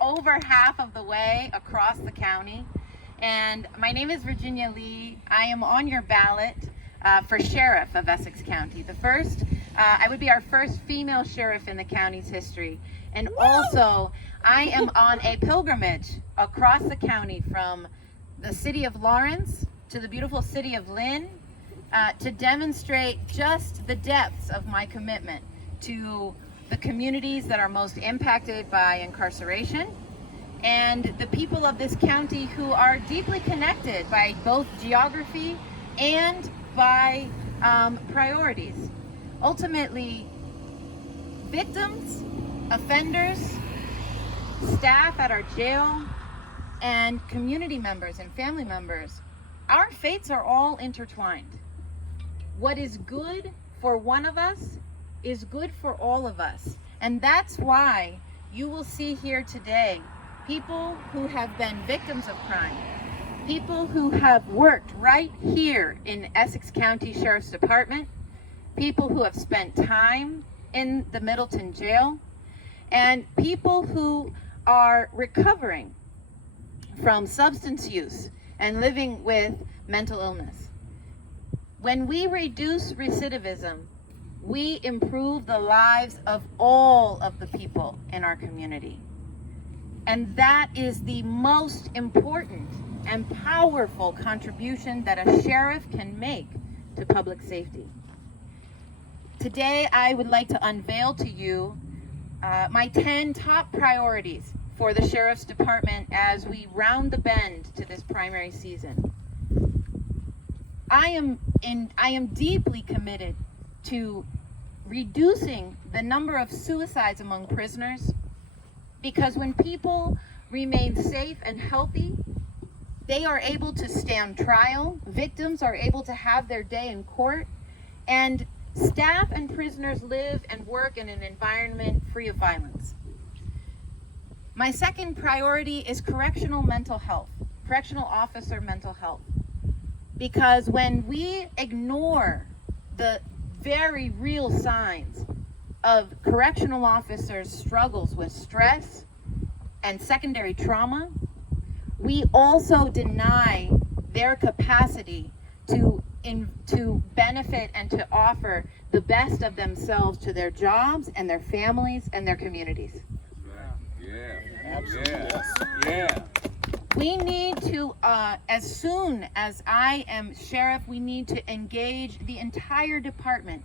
over half of the way across the county. And my name is Virginia Leigh. I am on your ballot for sheriff of Essex County. I would be our first female sheriff in the county's history. And also, I am on a pilgrimage across the county from the city of Lawrence to the beautiful city of Lynn to demonstrate just the depths of my commitment to the communities that are most impacted by incarceration and the people of this county who are deeply connected by both geography and by priorities. Ultimately, victims, offenders, staff at our jail, and community members and family members, our fates are all intertwined. What is good for one of us is good for all of us. And that's why you will see here today people who have been victims of crime, people who have worked right here in Essex County Sheriff's Department, people who have spent time in the Middleton jail, and people who are recovering from substance use and living with mental illness. When we reduce recidivism, we improve the lives of all of the people in our community. And that is the most important and powerful contribution that a sheriff can make to public safety. Today, I would like to unveil to you my 10 top priorities for the Sheriff's Department as we round the bend to this primary season. I am deeply committed to reducing the number of suicides among prisoners, because when people remain safe and healthy, they are able to stand trial, victims are able to have their day in court, and staff and prisoners live and work in an environment free of violence. My second priority is correctional mental health, correctional officer mental health. Because when we ignore the very real signs of correctional officers' struggles with stress and secondary trauma, we also deny their capacity to benefit and to offer the best of themselves to their jobs and their families and their communities. Yeah. We need to, as soon as I am sheriff, we need to engage the entire department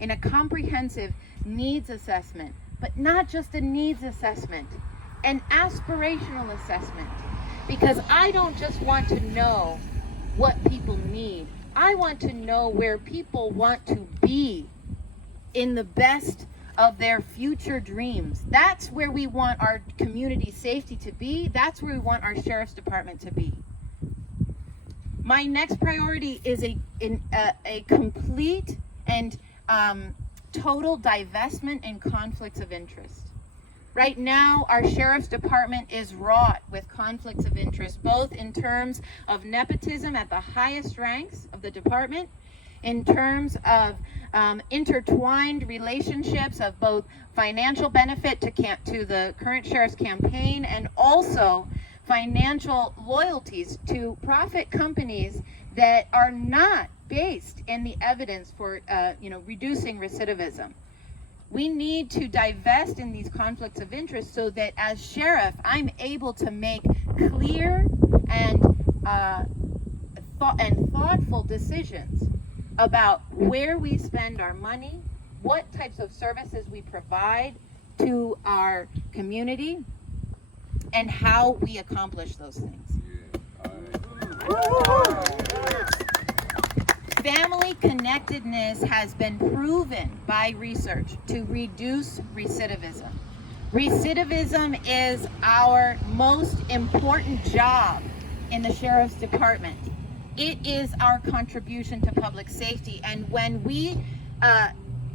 in a comprehensive needs assessment, but not just a needs assessment, an aspirational assessment. Because I don't just want to know what people need. I want to know where people want to be in the best of their future dreams. That's where we want our community safety to be. That's where we want our sheriff's department to be. My next priority is a complete and total divestment in conflicts of interest. Right now, our sheriff's department is wrought with conflicts of interest, both in terms of nepotism at the highest ranks of the department, in terms of intertwined relationships of both financial benefit to the current sheriff's campaign, and also financial loyalties to profit companies that are not based in the evidence for reducing recidivism. We need to divest in these conflicts of interest so that as sheriff, I'm able to make clear and thoughtful decisions about where we spend our money, what types of services we provide to our community, and how we accomplish those things. Family connectedness has been proven by research to reduce recidivism. Recidivism is our most important job in the Sheriff's Department. It is our contribution to public safety, and when we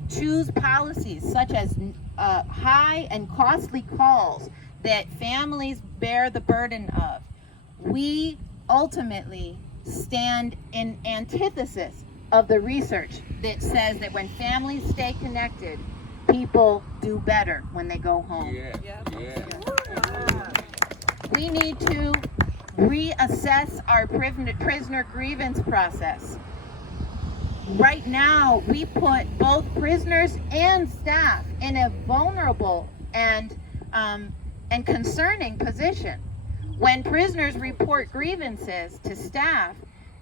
choose policies such as high and costly calls that families bear the burden of, we ultimately stand in antithesis of the research that says that when families stay connected, people do better when they go home. We need to reassess our prisoner grievance process. Right now, we put both prisoners and staff in a vulnerable and concerning position. When prisoners report grievances to staff,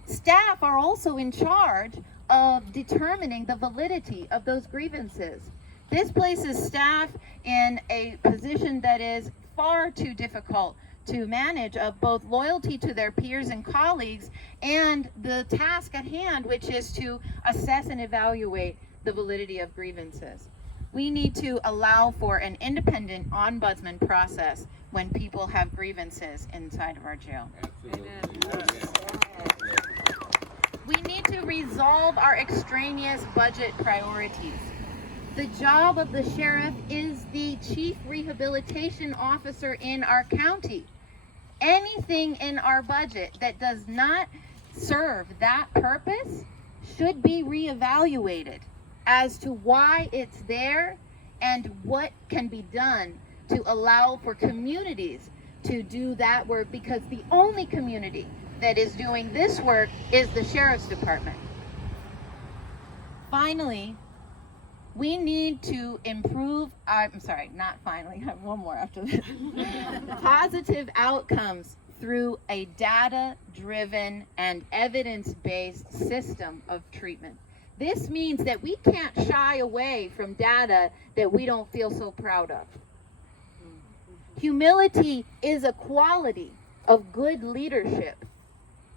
staff are also in charge of determining the validity of those grievances. This places staff in a position that is far too difficult to manage, of both loyalty to their peers and colleagues and the task at hand, which is to assess and evaluate the validity of grievances. We need to allow for an independent ombudsman process when people have grievances inside of our jail. We need to resolve our extraneous budget priorities. The job of the sheriff is the chief rehabilitation officer in our county. Anything in our budget that does not serve that purpose should be reevaluated as to why it's there and what can be done to allow for communities to do that work, because the only community that is doing this work is the sheriff's department. Finally, we need to improve, not finally, I have one more after this. Positive outcomes through a data-driven and evidence-based system of treatment. This means that we can't shy away from data that we don't feel so proud of. Humility is a quality of good leadership.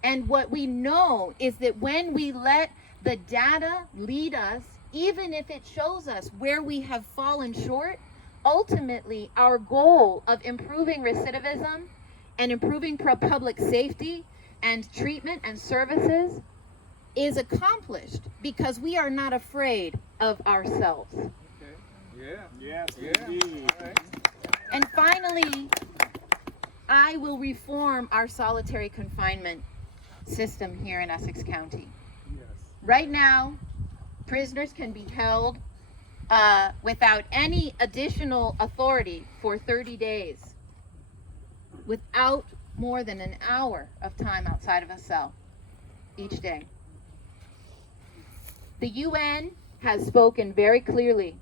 And what we know is that when we let the data lead us, even if it shows us where we have fallen short, ultimately our goal of improving recidivism and improving public safety and treatment and services is accomplished because we are not afraid of ourselves. And finally, I will reform our solitary confinement system here in Essex County. Right now, prisoners can be held without any additional authority for 30 days, without more than an hour of time outside of a cell each day. The UN has spoken very clearly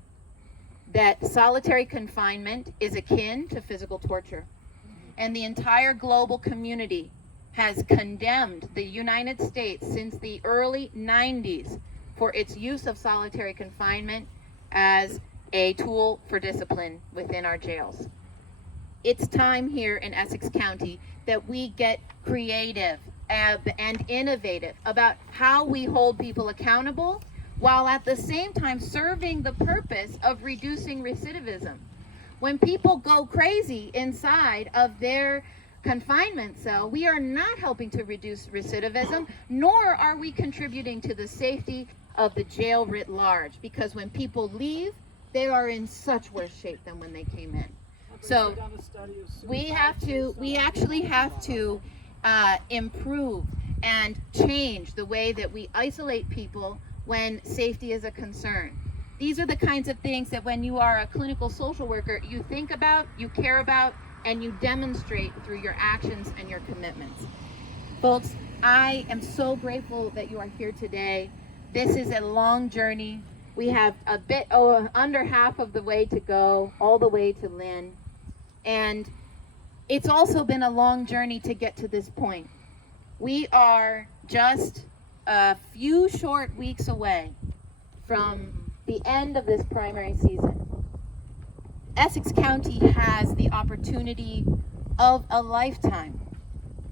that solitary confinement is akin to physical torture, and the entire global community has condemned the United States since the early 90s for its use of solitary confinement as a tool for discipline within our jails. It's time here in Essex County that we get creative and innovative about how we hold people accountable, while at the same time serving the purpose of reducing recidivism. When people go crazy inside of their confinement cell, we are not helping to reduce recidivism, nor are we contributing to the safety of the jail writ large, because when people leave, they are in such worse shape than when they came in. So we actually have to improve and change the way that we isolate people when safety is a concern. These are the kinds of things that when you are a clinical social worker, you think about, you care about, and you demonstrate through your actions and your commitments. Folks, I am so grateful that you are here today. This is a long journey. We have a bit under half of the way to go, all the way to Lynn. And it's also been a long journey to get to this point. We are just a few short weeks away from the end of this primary season. Essex County has the opportunity of a lifetime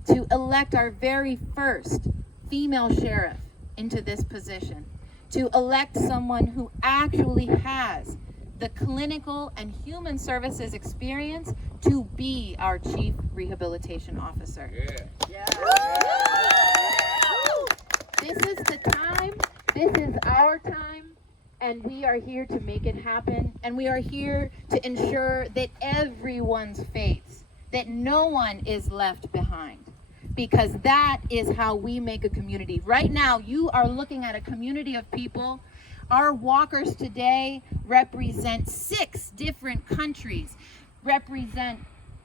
to elect our very first female sheriff into this position, to elect someone who actually has the clinical and human services experience to be our chief rehabilitation officer. This is the time, this is our time, and we are here to make it happen, and we are here to ensure that everyone's fates, that no one is left behind, because that is how we make a community. Right now, you are looking at a community of people Our walkers today represent 6 different countries, represent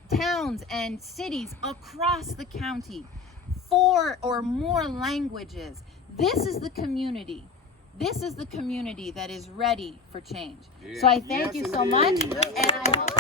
towns and cities across the county, 4 or more languages. This is the community. This is the community that is ready for change. So I thank you so much, and I hope